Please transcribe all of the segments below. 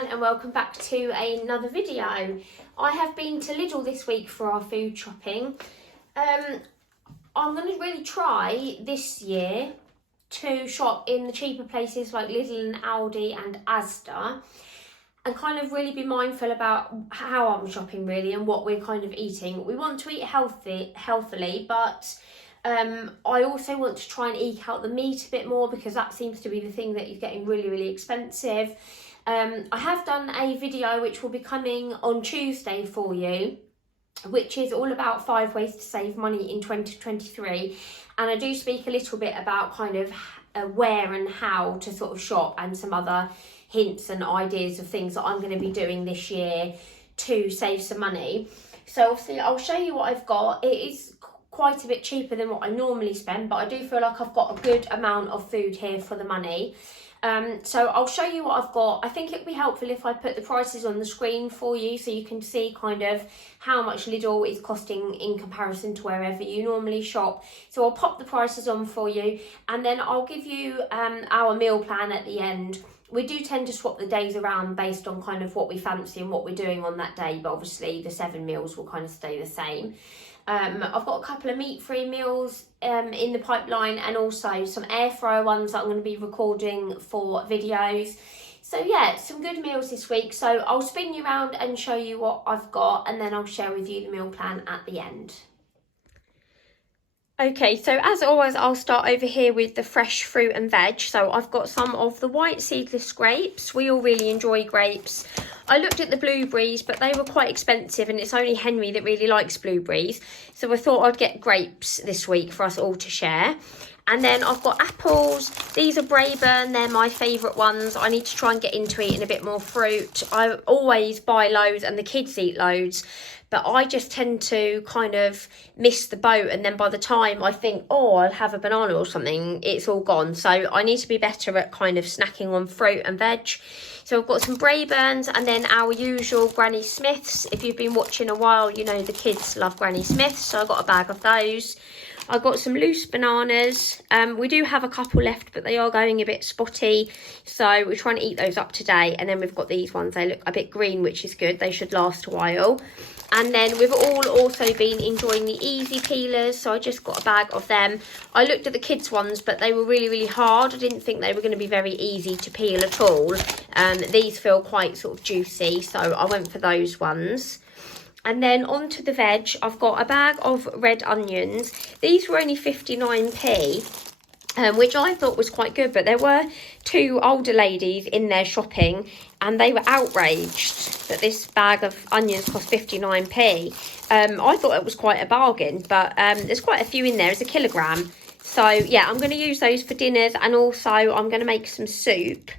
everyone and welcome back to another video. I have been to Lidl this week for our food shopping. I'm going to really try this year to shop in the cheaper places like Lidl and Aldi and Asda and kind of really be mindful about how I'm shopping really and what we're kind of eating. We want to eat healthily, but I also want to try and eke out the meat a bit more because that seems to be the thing that is getting really expensive. I have done a video which will be coming on Tuesday for you, which is all about 5 ways to save money in 2023, and I do speak a little bit about kind of where and how to sort of shop and some other hints and ideas of things that I'm going to be doing this year to save some money. So obviously I'll show you what I've got. It is quite a bit cheaper than what I normally spend, but I do feel like I've got a good amount of food here for the money. So I'll show you what I've got. I think it would be helpful if I put the prices on the screen for you so you can see kind of how much Lidl is costing in comparison to wherever you normally shop. So I'll pop the prices on for you and then I'll give you our meal plan at the end. We do tend to swap the days around based on kind of what we fancy and what we're doing on that day, but obviously the 7 meals will kind of stay the same. I've got a couple of meat-free meals in the pipeline and also some air fryer ones that I'm going to be recording for videos. So yeah, some good meals this week. So I'll spin you around and show you what I've got and then I'll share with you the meal plan at the end. Okay, so as always, I'll start over here with the fresh fruit and veg. So I've got some of the white seedless grapes. We all really enjoy grapes. I looked at the blueberries, but they were quite expensive and it's only Henry that really likes blueberries. So I thought I'd get grapes this week for us all to share. And then I've got apples. These are Braeburn. They're my favourite ones. I need to try and get into eating a bit more fruit. I always buy loads and the kids eat loads. But I just tend to kind of miss the boat. And then by the time I think, oh, I'll have a banana or something, it's all gone. So I need to be better at kind of snacking on fruit and veg. So I've got some Braeburns and then our usual Granny Smiths. If you've been watching a while, you know the kids love Granny Smiths. So I got a bag of those. I've got some loose bananas. We do have a couple left, but they are going a bit spotty. So we're trying to eat those up today. And then we've got these ones. They look a bit green, which is good. They should last a while. And then we've all also been enjoying the easy peelers, so I just got a bag of them. I looked at the kids' ones, but they were really hard. I didn't think they were going to be very easy to peel at all. These feel quite sort of juicy, so I went for those ones. And then onto the veg, I've got a bag of red onions. These were only 59p. Which I thought was quite good, but there were 2 older ladies in there shopping and they were outraged that this bag of onions cost 59p. I thought it was quite a bargain, but there's quite a few in there. It's a kilogram. So yeah, I'm going to use those for dinners and also I'm going to make some soup.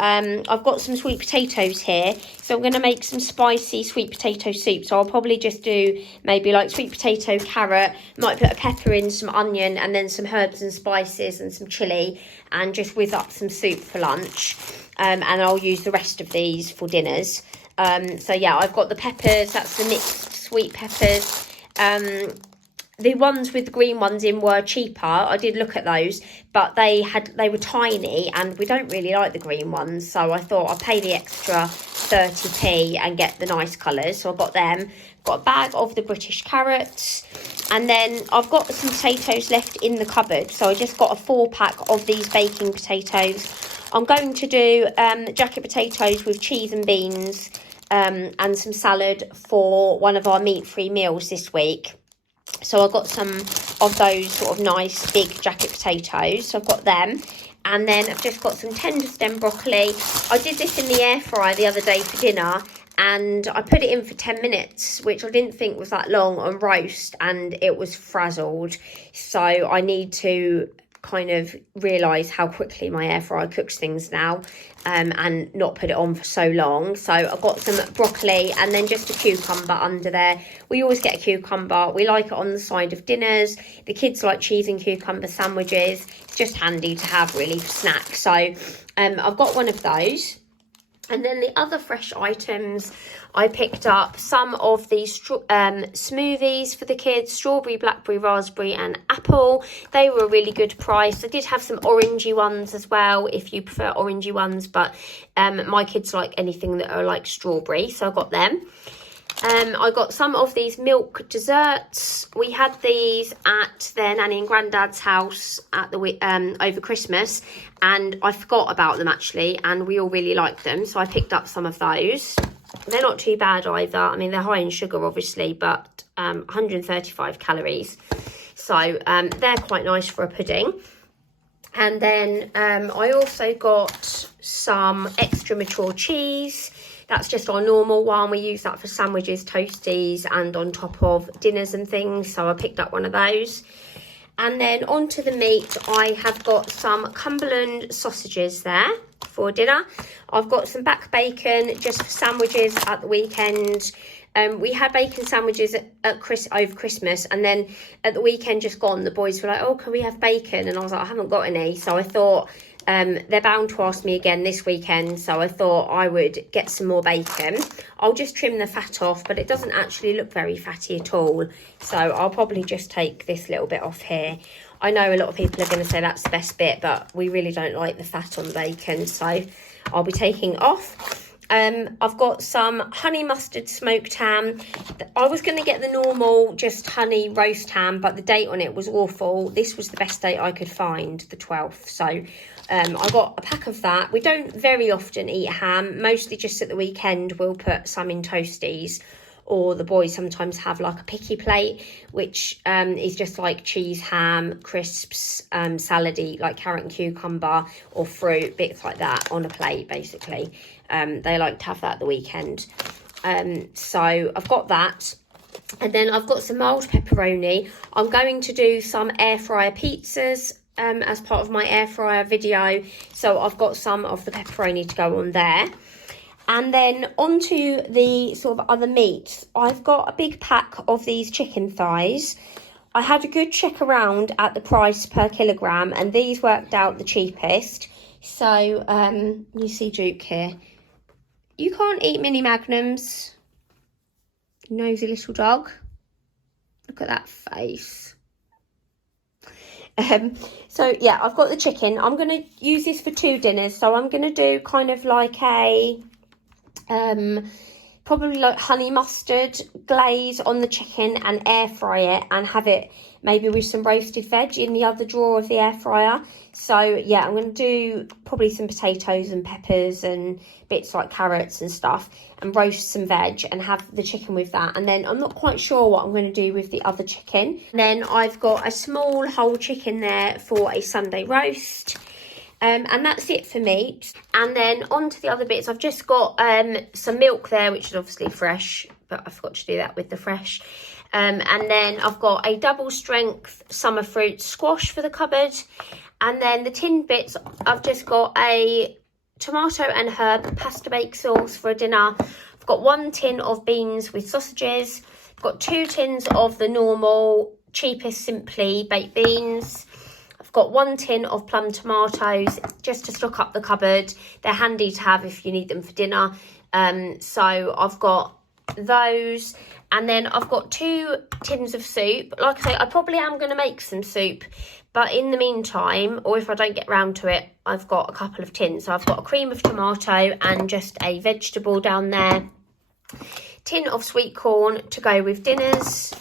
I've got some sweet potatoes here, so I'm going to make some spicy sweet potato soup. So I'll probably just do maybe like sweet potato, carrot, might put a pepper in, some onion and then some herbs and spices and some chilli and just whiz up some soup for lunch. And I'll use the rest of these for dinners. So yeah, I've got the peppers, that's the mixed sweet peppers. The ones with the green ones in were cheaper. I did look at those, but they were tiny and we don't really like the green ones. So I thought I'd pay the extra 30p and get the nice colours. So I got them. Got a bag of the British carrots. And then I've got some potatoes left in the cupboard. So I just got a 4-pack of these baking potatoes. I'm going to do jacket potatoes with cheese and beans and some salad for one of our meat-free meals this week. So I've got some of those sort of nice big jacket potatoes. So I've got them. And then I've just got some tender stem broccoli. I did this in the air fryer the other day for dinner. And I put it in for 10 minutes, which I didn't think was that long on roast. And it was frazzled. So I need to kind of realise how quickly my air fryer cooks things now. And not put it on for so long. So I've got some broccoli and then just a cucumber under there. We always get a cucumber. We like it on the side of dinners. The kids like cheese and cucumber sandwiches. It's just handy to have really for snacks. So I've got one of those. And then the other fresh items, I picked up some of these smoothies for the kids, strawberry, blackberry, raspberry and apple. They were a really good price. I did have some orangey ones as well, if you prefer orangey ones, but my kids like anything that are like strawberry, so I got them. I got some of these milk desserts. We had these at their nanny and granddad's house at the over Christmas, and I forgot about them actually, and we all really liked them, so I picked up some of those. They're not too bad either. I mean, they're high in sugar obviously, but 135 calories, so they're quite nice for a pudding. And then I also got some extra mature cheese. That's just our normal one. We use that for sandwiches, toasties, and on top of dinners and things. So I picked up one of those. And then onto the meat, I have got some Cumberland sausages there for dinner. I've got some back bacon just for sandwiches at the weekend. We had bacon sandwiches over Christmas, and then at the weekend just gone, the boys were like, oh, can we have bacon? And I was like, I haven't got any. So I thought, they're bound to ask me again this weekend, so I thought I would get some more bacon. I'll just trim the fat off, but it doesn't actually look very fatty at all, so I'll probably just take this little bit off here. I know a lot of people are going to say that's the best bit, but we really don't like the fat on bacon, so I'll be taking off. I've got some honey mustard smoked ham. I was going to get the normal just honey roast ham, but the date on it was awful. This was the best date I could find, the 12th, so I got a pack of that. We don't very often eat ham, mostly just at the weekend we'll put some in toasties, or the boys sometimes have like a picky plate, which is just like cheese, ham, crisps, salady, like carrot and cucumber or fruit, bits like that on a plate basically. They like to have that at the weekend. So I've got that. And then I've got some mild pepperoni. I'm going to do some air fryer pizzas as part of my air fryer video, so I've got some of the pepperoni to go on there. And then onto the sort of other meats, I've got a big pack of these chicken thighs. I had a good check around at the price per kilogram, and these worked out the cheapest. So you see Duke here, you can't eat mini magnums, nosy little dog, look at that face. So yeah, I've got the chicken. I'm going to use this for 2 dinners. So I'm going to do kind of like a, probably like honey mustard glaze on the chicken and air fry it, and have it maybe with some roasted veg in the other drawer of the air fryer. So yeah, I'm going to do probably some potatoes and peppers and bits like carrots and stuff, and roast some veg and have the chicken with that. And then I'm not quite sure what I'm going to do with the other chicken. And then I've got a small whole chicken there for a Sunday roast. And that's it for meat. And then on to the other bits. I've just got some milk there, which is obviously fresh, but I forgot to do that with the fresh. And then I've got a double strength summer fruit squash for the cupboard. And then the tinned bits, I've just got a tomato and herb pasta bake sauce for a dinner. I've got 1 tin of beans with sausages. I've got 2 tins of the normal, cheapest Simply baked beans. I've got 1 tin of plum tomatoes just to stock up the cupboard. They're handy to have if you need them for dinner. So I've got those. And then I've got 2 tins of soup. Like I say, I probably am going to make some soup, but in the meantime, or if I don't get round to it, I've got a couple of tins. So I've got a cream of tomato and just a vegetable down there. Tin of sweet corn to go with dinners.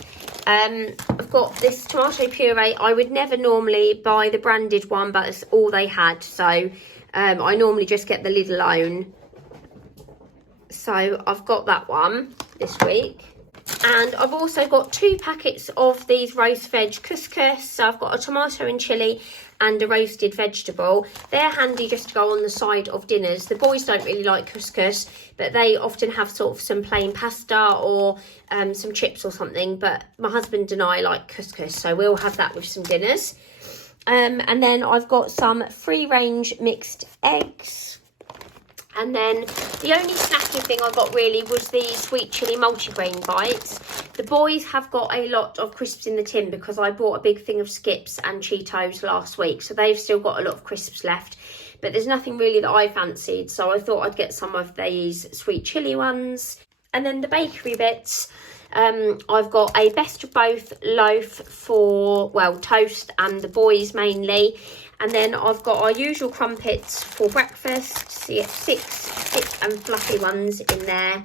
I've got this tomato puree. I would never normally buy the branded one, but it's all they had. So I normally just get the Lidl own. So I've got that one this week. And I've also got 2 packets of these roast veg couscous. So I've got a tomato and chilli and a roasted vegetable. They're handy just to go on the side of dinners. The boys don't really like couscous, but they often have sort of some plain pasta or some chips or something. But my husband and I like couscous, so we'll have that with some dinners. And then I've got some free-range mixed eggs. And then the only snacky thing I got really was the sweet chilli multigrain bites. The boys have got a lot of crisps in the tin because I bought a big thing of Skips and Cheetos last week. So they've still got a lot of crisps left. but there's nothing really that I fancied, so I thought I'd get some of these sweet chilli ones. And then the bakery bits, I've got a best of both loaf for, well, toast and the boys mainly. And then I've got our usual crumpets for breakfast. So you get 6 thick and fluffy ones in there.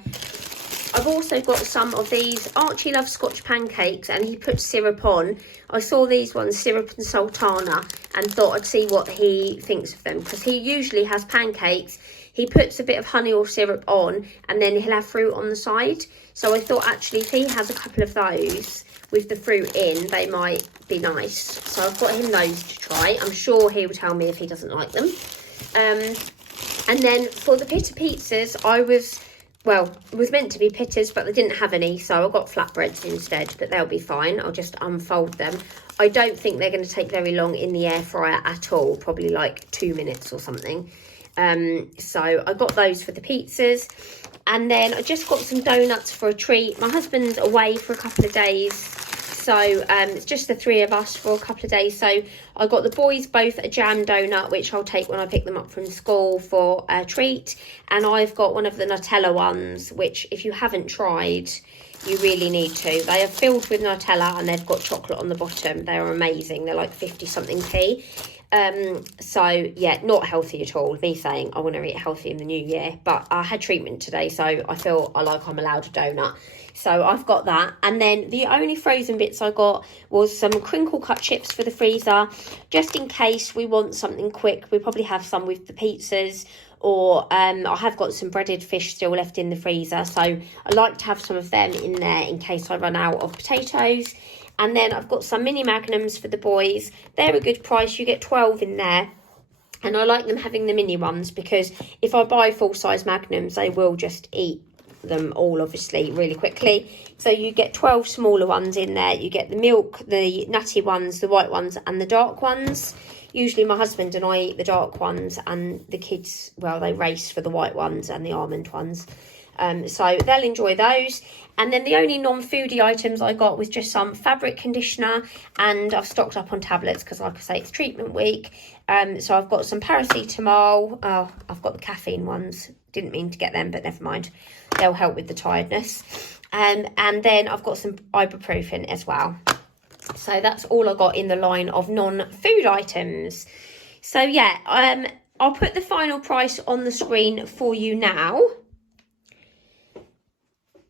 I've also got some of these. Archie loves Scotch pancakes and he puts syrup on. I saw these ones, syrup and sultana, and thought I'd see what he thinks of them, because he usually has pancakes. He puts a bit of honey or syrup on and then he'll have fruit on the side. So I thought actually if he has a couple of those with the fruit in, they might be nice. So I've got him those to try. I'm sure he will tell me if he doesn't like them. And then for the pita pizzas, it was meant to be pittas, but they didn't have any, so I got flatbreads instead, but they'll be fine. I'll just unfold them. I don't think they're going to take very long in the air fryer at all, probably like 2 minutes or something. So I got those for the pizzas. And then I just got some donuts for a treat. My husband's away for a couple of days, so it's just the 3 of us for a couple of days. So I got the boys both a jam donut, which I'll take when I pick them up from school for a treat. And I've got one of the Nutella ones, which if you haven't tried, you really need to. They are filled with Nutella and they've got chocolate on the bottom. They are amazing. They're like 50 something p. So yeah, not healthy at all, me saying I want to eat healthy in the new year, but I had treatment today, so I feel like I'm allowed a donut, so I've got that. And then the only frozen bits I got was some crinkle cut chips for the freezer, just in case we want something quick. We probably have some with the pizzas, or I have got some breaded fish still left in the freezer, so I like to have some of them in there in case I run out of potatoes. And then I've got some mini magnums for the boys. They're a good price. You get 12 in there. And I like them having the mini ones, because if I buy full-size magnums, they will just eat them all, obviously, really quickly. So you get 12 smaller ones in there. You get the milk, the nutty ones, the white ones, and the dark ones. Usually my husband and I eat the dark ones, and the kids, well, they race for the white ones and the almond ones. So they'll enjoy those. And then the only non-foodie items I got was just some fabric conditioner, and I've stocked up on tablets because, like I say, it's treatment week. So I've got some paracetamol. I've got the caffeine ones. Didn't mean to get them, but never mind. They'll help with the tiredness. And then I've got some ibuprofen as well. So that's all I got in the line of non-food items. So yeah, I'll put the final price on the screen for you now.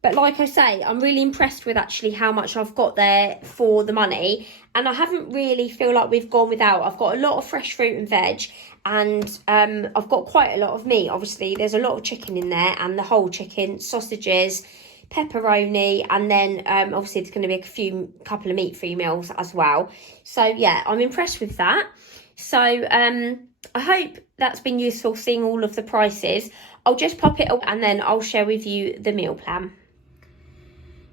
But like I say, I'm really impressed with actually how much I've got there for the money. And I haven't really feel like we've gone without. I've got a lot of fresh fruit and veg. And I've got quite a lot of meat. Obviously, there's a lot of chicken in there. And the whole chicken, sausages, pepperoni. And then obviously there's going to be a couple of meat-free meals as well. So yeah, I'm impressed with that. So I hope that's been useful, seeing all of the prices. I'll just pop it up and then I'll share with you the meal plan.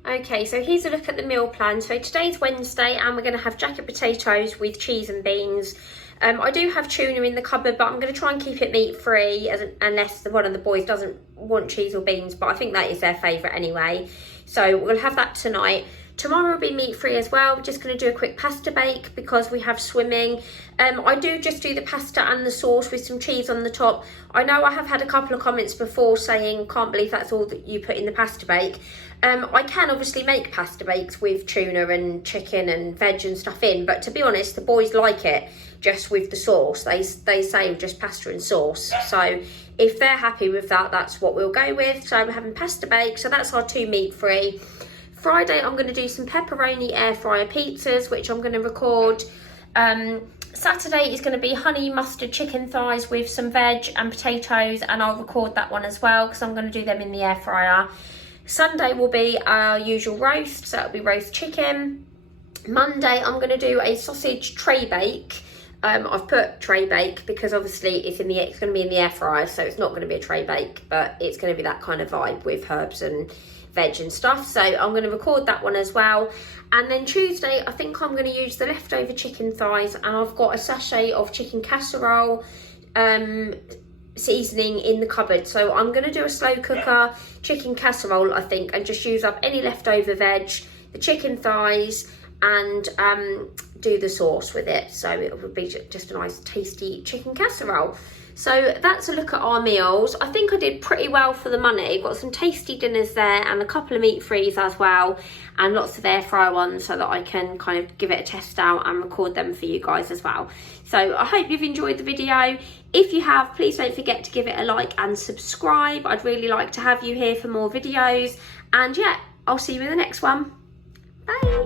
Okay, so here's a look at the meal plan. So today's Wednesday and we're going to have jacket potatoes with cheese and beans. I do have tuna in the cupboard, but I'm going to try and keep it meat free unless one of the boys doesn't want cheese or beans, but I think that is their favourite anyway. So we'll have that tonight. Tomorrow will be meat free as well. We're just going to do a quick pasta bake because we have swimming. I do just do the pasta and the sauce with some cheese on the top. I know I have had a couple of comments before saying, can't believe that's all that you put in the pasta bake. I can obviously make pasta bakes with tuna and chicken and veg and stuff in, but to be honest, the boys like it just with the sauce. They say just pasta and sauce. So if they're happy with that, that's what we'll go with. So we're having pasta bake. So that's our 2 meat free. Friday, I'm going to do some pepperoni air fryer pizzas, which I'm going to record. Saturday is going to be honey mustard chicken thighs with some veg and potatoes, and I'll record that one as well because I'm going to do them in the air fryer. Sunday will be our usual roast, so it'll be roast chicken. Monday, I'm going to do a sausage tray bake. I've put tray bake because obviously it's going to be in the air fryer, so it's not going to be a tray bake, but it's going to be that kind of vibe with herbs and veg and stuff. So I'm going to record that one as well. And then Tuesday, I think I'm going to use the leftover chicken thighs, and I've got a sachet of chicken casserole seasoning in the cupboard. So I'm going to do a slow cooker chicken casserole, I think, and just use up any leftover veg, the chicken thighs, and do the sauce with it. So it would be just a nice tasty chicken casserole. So that's a look at our meals. I think I did pretty well for the money. Got some tasty dinners there and a couple of meat frees as well, and lots of air fryer ones so that I can kind of give it a test out and record them for you guys as well. So I hope you've enjoyed the video. If you have, please don't forget to give it a like and subscribe. I'd really like to have you here for more videos. And yeah, I'll see you in the next one. Bye.